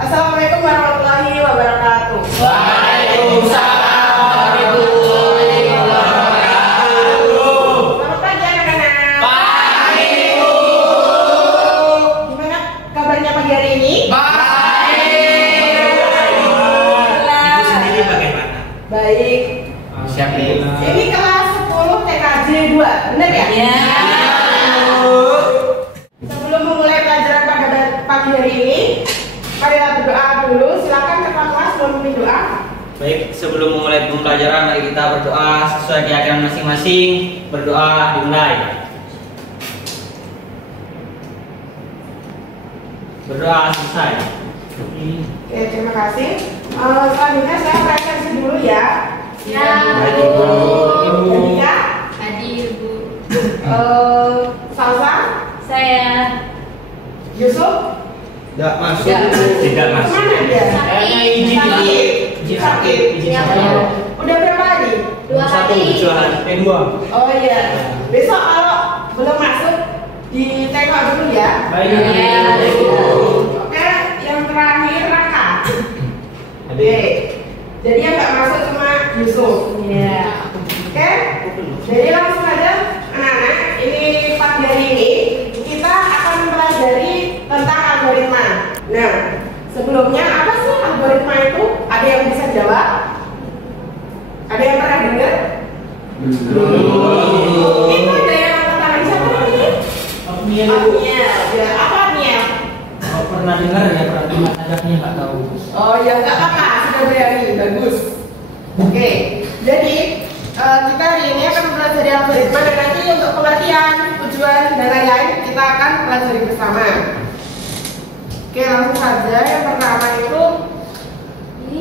Assalamualaikum warahmatullahi wabarakatuh. Waalaikumsalam warahmatullahi wabarakatuh. Selamat pagi anak-anak. Pagi, Bu. Gimana kabarnya pagi hari ini? Baik. Ibu sendiri bagaimana? Baik. Siap, Bu. Ini kelas 10 TKJ 2, benar ya? Iya. Sebelum memulai pelajaran pada pagi hari ini, marilah berdoa dulu. Silakan ketua kelas memimpin doa. Baik, sebelum memulai pembelajaran, mari kita berdoa sesuai keyakinan masing-masing. Berdoa dimulai. Berdoa selesai. Oke, terima kasih. Selanjutnya saya presentasi dulu ya. Ya. Baik, Ibu. Jadinya, Hadir, Bu. Salsa, Saya Yusuf, Tidak masuk. Tidak masuk. mana dia? Izin sakit. Izin Ya, sakit. Udah berapa hari? 2 hari. 2 hari. 2. Oh iya. Besok kalau belum masuk ditengok dulu ya. Baik. Ya. Oke, yang terakhir Raka. Oke. Adik. Jadi yang nggak masuk cuma Yusuf. Ya. Oke. Jadi langsung aja anak-anak. Ini pagi hari ini kita akan mempelajari tentang algoritma. Nah, sebelumnya apa sih algoritma itu? Ada yang bisa jawab? Ada yang pernah dengar? Itu ada yang pertama siapa namanya? Agniel. Ya, apa Agniel? Oh, pernah dengar ya, pernah dengar ajaknya nggak tahu. Oh ya nggak apa-apa, sudah berani, bagus. Oke, jadi kita hari ini akan mempelajari algoritma dan nanti untuk pengertian, tujuan dan lain-lain kita akan pelajari bersama. Oke, langsung saja. Yang pertama itu,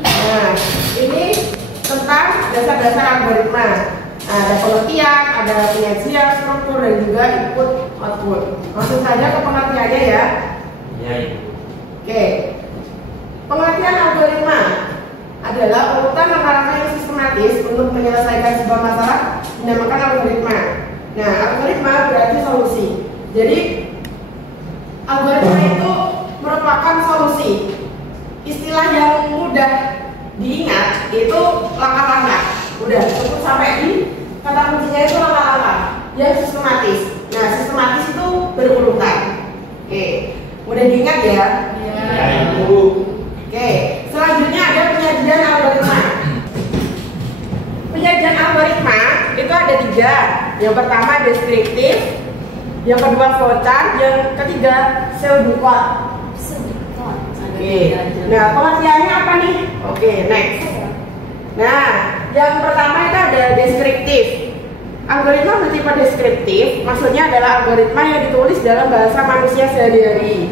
nah ini tentang dasar-dasar algoritma. Nah, ada pengertian, ada penyajian, struktur dan juga input output. Langsung saja ke pengertiannya ya. Ya, Ibu. Oke, pengertian algoritma adalah urutan langkah-langkah yang sistematis untuk menyelesaikan sebuah masalah dinamakan algoritma. Nah, algoritma berarti solusi. Jadi, algoritma itu merupakan solusi. Istilah yang mudah diingat itu langkah-langkah. Udah cukup sampai di kata kuncinya itu langkah-langkah yang sistematis. Nah, sistematis itu berurutan. Oke. Mudah diingat ya? Ya, Ibu. Oke, selanjutnya ada penyajian algoritma. Penyajian algoritma itu ada 3. Yang pertama deskriptif, yang kedua flowchart, yang ketiga pseudocode. Oke, nah pengertiannya apa nih? Oke, next. Nah, yang pertama itu ada deskriptif. Algoritma bertipe deskriptif, maksudnya adalah algoritma yang ditulis dalam bahasa manusia sehari-hari.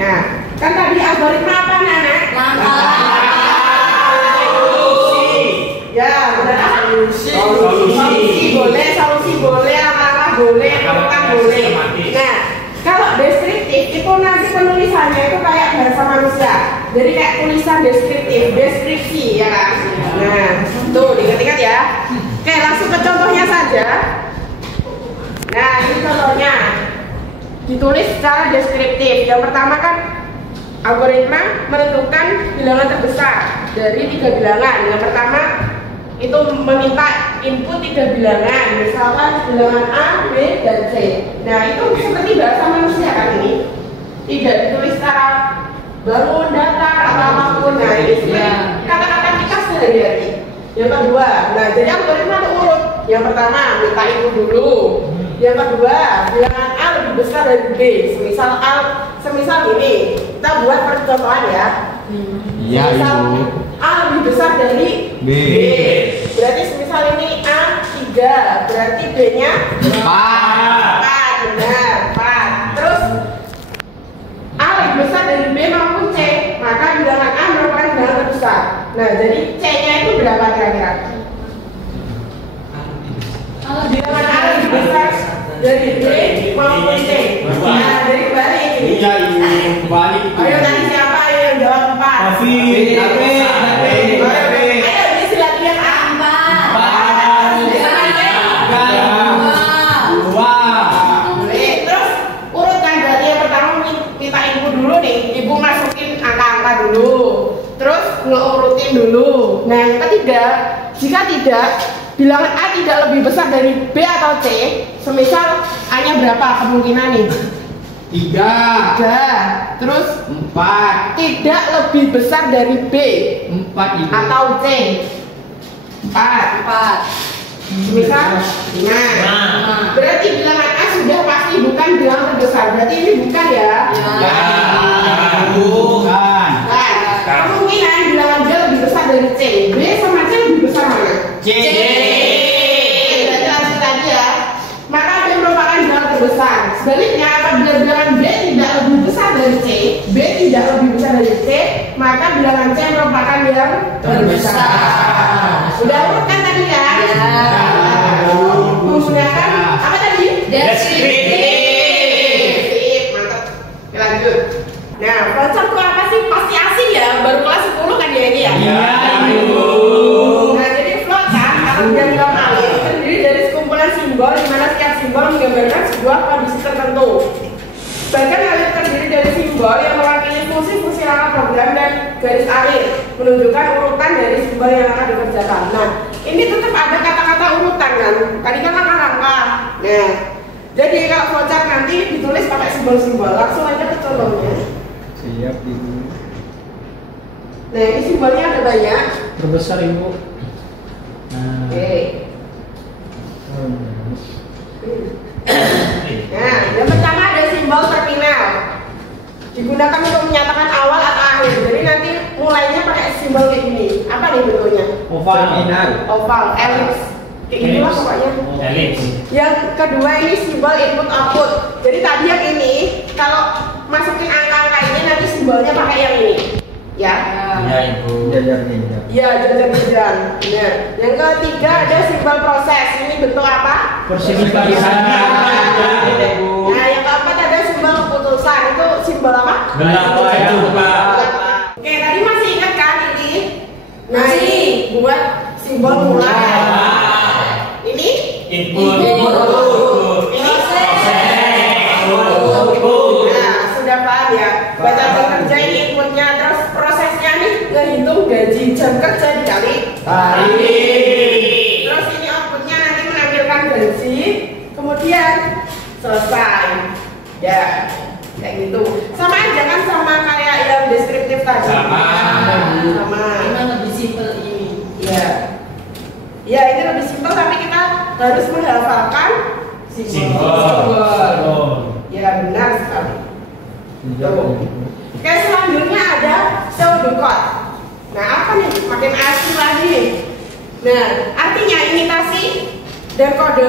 Nah, kan tadi algoritma apa anak? Ya, benar. Solusi boleh, langkah boleh, langkah boleh. Nah, kalau deskriptif itu nanti penulisannya itu kayak bahasa manusia. Jadi kayak tulisan deskriptif, deskripsi ya kan? Nah, tuh diingat-ingat ya. Oke, langsung ke contohnya saja. Nah, ini contohnya. Ditulis secara deskriptif. Yang pertama kan algoritma menentukan bilangan terbesar dari 3 bilangan. Yang pertama itu meminta input 3 bilangan, misalkan bilangan A, B, dan C. Nah, itu seperti bahasa manusia kan ini. Tidak ditulis secara bangun, datar, atau apapun. Nah, ini seperti kata-kata kita sehari-hari. Yang kedua, nah jadi algoritma itu urut. Yang pertama minta input dulu. Yang kedua, bilangan A lebih besar dari B. Semisal ini, kita buat percontohan ya. Iya, Semisal Ibu. A lebih besar dari B. Berarti semisal ini A 3, berarti B-nya 4. Benar, 4. Terus A lebih besar dari B maupun C, maka bilangan A merupakan bilangan terbesar. Nah, jadi C-nya itu berapa kira-kira? Bilangan A lebih besar dari B maupun C. Nah, jadi kebalik ini. Iya, Ibu. Balik. Ayo tadi siapa yang jawab 4? David. Ayo isi lagi yang A. Boleh. Terus urutkan berarti yang pertama minta input dulu nih. Ibu masukin angka-angka angka dulu, terus ngeurutin dulu. Nah, yang ketiga, jika tidak bilangan A tidak lebih besar dari B atau C, semisal A-nya berapa kemungkinan nih? 3, Terus 4, tidak lebih besar dari B 4 Ibu. atau C. 4. Semisal, nah, berarti bilangan A sudah pasti bukan bilangan terbesar. Berarti ini bukan ya? Bukan. Nah, kemungkinan bilangan B lebih besar dari C. B sama C lebih besar mana? C. Berarti langsung tadi ya. Maka B merupakan bilangan terbesar. Sebaliknya, apabila bilangan B tidak lebih besar dari C, B tidak lebih besar dari C, maka bilangan C merupakan yang terbesar. Sudah urut kan tadi ya? Menggunakan apa tadi? Deskriptif. Mantap. Oke, lanjut. Nah, flowchart itu apa sih? Pasti asing ya, baru kelas 10 kan ya ini ya? Iya, Ibu. Nah, jadi flowchart atau diagram alur terdiri dari sekumpulan simbol di mana setiap simbol menggambarkan sebuah kondisi tertentu. Bahkan alur terdiri dari simbol yang mewakili fungsi-fungsi rangka program dan garis alir menunjukkan urutan dari simbol yang akan dikerjakan. Nah, ini tetap ada kata-kata urutan kan? Tadi kan rangka. Nah, jadi kalau flowchart nanti ditulis pakai simbol-simbol, langsung aja ke contohnya. Siap Ibu. Nah, ini simbolnya ada banyak. Terbesar Ibu. Nah. Oke. Nah, yang pertama ada simbol terminal. Digunakan untuk menyatakan awal atau akhir. Jadi nanti mulainya pakai simbol kayak gini. Apa nih bentuknya? Oval terminal. Oval, elips. Kayak gini lah pokoknya. Elips. Yang kedua ini simbol input output. Jadi tadi yang ini kalau masukin angka-angka ini nanti simbolnya pakai yang ini. Ya. Ya, Ibu. Jajar-jajar. Ya, jajar-jajar. Benar. Yang ketiga ada simbol proses. Ini bentuk apa? Persimplifikasi. Nah, yang keempat ada simbol keputusan. Itu simbol apa? Oke, tadi masih ingat kan ini? Nah, ini buat simbol mulai. Ini? Input. Ini? Output. Nah, sudah paham ya? Baca kerja ini inputnya, terus prosesnya nih ngehitung gaji jam kerja dikali Hari. terus ini outputnya nanti menampilkan gaji, kemudian selesai. Ya, kayak gitu. Sama aja kan sama kayak yang deskriptif tadi. Sama. Sama. Lebih simpel ini. Ya. Ya, ini lebih simpel tapi kita harus menghafalkan simbol. Ya, benar sekali. Oke, selanjutnya ada pseudocode. Nah, apa nih? Makin asli lagi nih. Nah, artinya imitasi dan kode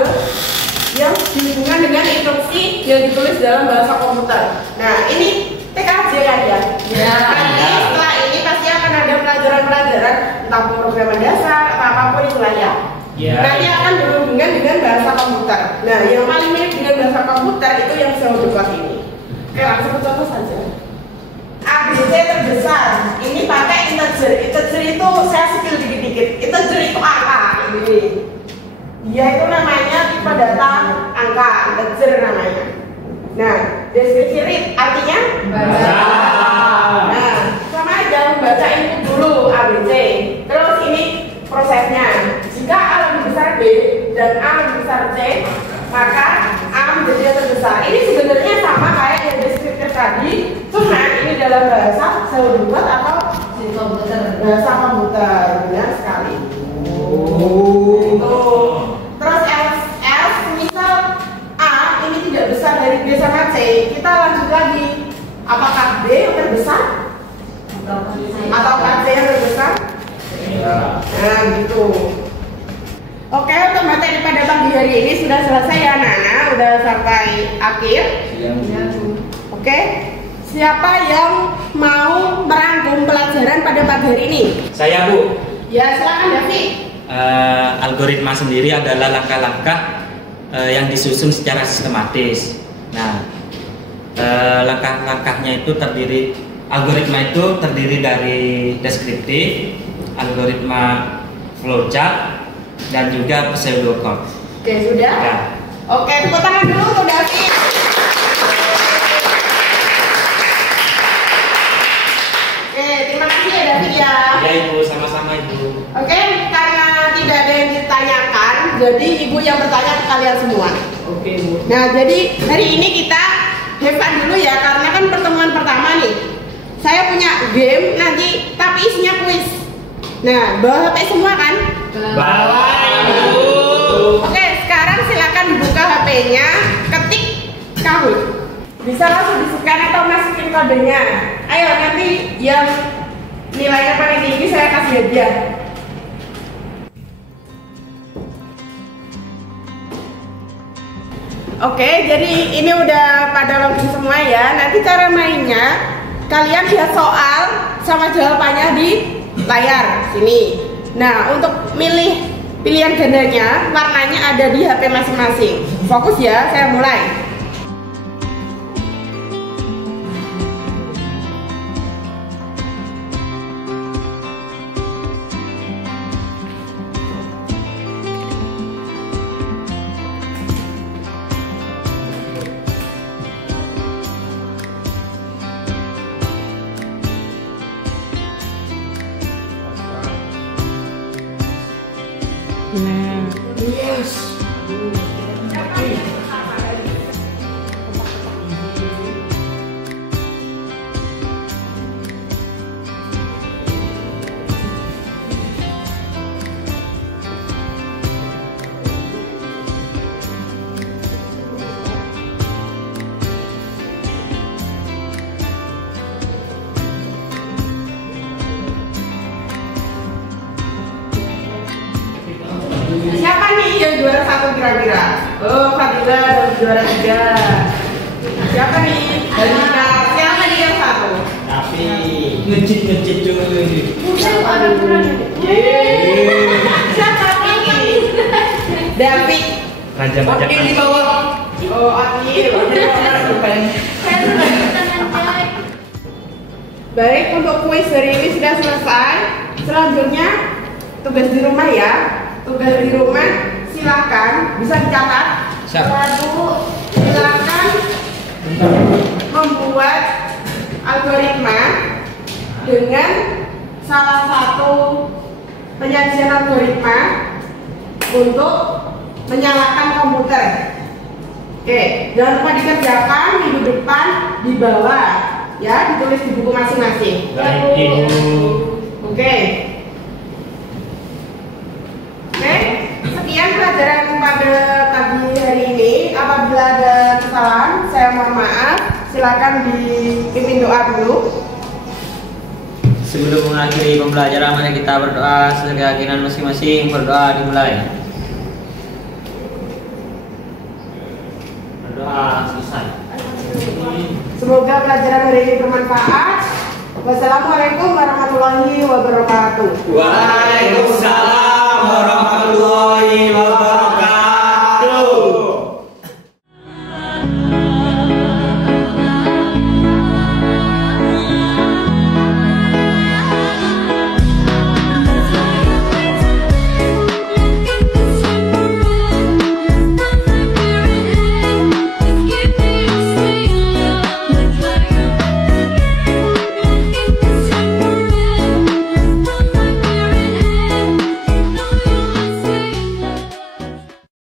yang dihubungkan dengan instruksi yang ditulis dalam bahasa komputer. Nah, ini TKJ kan ya? Ya. Nanti setelah ini pasti akan ada pelajaran-pelajaran tentang pemrograman dasar atau apapun itulah ya. Ya. Nanti akan berhubungan dengan bahasa komputer. Nah, yang paling mirip dengan bahasa komputer itu yang pseudocode ini. Oke, langsung ke contoh saja. ABC terbesar. Ini pakai integer. Integer itu saya skill dikit-dikit. Integer itu angka ini. Dia itu namanya tipe data angka, integer namanya. Nah, deskripsi read artinya Baca. Nah, sama aja membaca input dulu ABC. Terus ini prosesnya. Jika A lebih besar B dan A lebih besar C, maka A menjadi yang terbesar. Ini sebenarnya sama kayak yang deskriptif tadi, cuma ini dalam bahasa pseudocode atau bahasa komputer. Benar sekali. Gitu. Terus else misal A ini tidak besar dari B sama C, kita lanjut lagi. Apakah B yang terbesar atau C yang terbesar? Nah, gitu. Oke, untuk materi pada pagi hari ini sudah selesai ya anak-anak, udah sampai akhir. Oke, siapa yang mau merangkum pelajaran pada pagi hari ini? Saya, Bu. Ya, silakan Davi. Algoritma sendiri adalah langkah-langkah yang disusun secara sistematis. Nah, langkah-langkahnya itu algoritma itu terdiri dari deskriptif, algoritma flowchart, dan juga pseudocode. Oke, sudah? Ya. Oke, tepuk tangan dulu untuk Davi. Oke, terima kasih ya David ya. Ya Ibu, sama-sama Ibu. Oke, karena tidak ada yang ditanyakan, jadi Ibu yang bertanya ke kalian semua. Oke, Bu. Nah, jadi hari ini kita have fun dulu ya, karena kan pertemuan pertama nih. Saya punya game nanti, tapi isinya kuis. Nah, bawa HP semua kan? Bawa Ibu. Oke, sekarang silakan buka HP-nya, ketik Kahoot. Bisa langsung di-scan atau masukin kodenya. Ayo, nanti yang nilainya paling tinggi saya kasih hadiah. Oke, jadi ini udah pada login semua ya. Nanti cara mainnya, kalian lihat soal sama jawabannya di layar sini. Nah, untuk milih pilihan gandanya, warnanya ada di HP masing-masing. Fokus ya, saya mulai. Yes. Siapa nih yang juara satu kira-kira? Oh, Fadila juara 3. Siapa nih? Dalina. Siapa nih yang satu? Tapi ngecit dulu. Bukan orang-orang. Yeay. Siapa nih? David. Raja bajak di bawah. Oh, Adil. Baik, untuk kuis hari ini sudah selesai. Selanjutnya tugas di rumah ya. Tugas di rumah silakan bisa dicatat. Lalu silakan membuat algoritma dengan salah satu penyajian algoritma untuk menyalakan komputer. Oke, jangan lupa dikerjakan minggu depan di bawah ya, ditulis di buku masing-masing. Baik Ibu. Oke. Oke, sekian pelajaran pada pagi hari ini. Apabila ada kesalahan, saya mohon maaf. Silakan dipimpin doa dulu. Sebelum mengakhiri pembelajaran, mari kita berdoa sesuai keyakinan masing-masing. Berdoa dimulai. Berdoa selesai. Semoga pelajaran hari ini bermanfaat. Wassalamualaikum warahmatullahi wabarakatuh. Waalaikumsalam warahmatullahi wabarakatuh.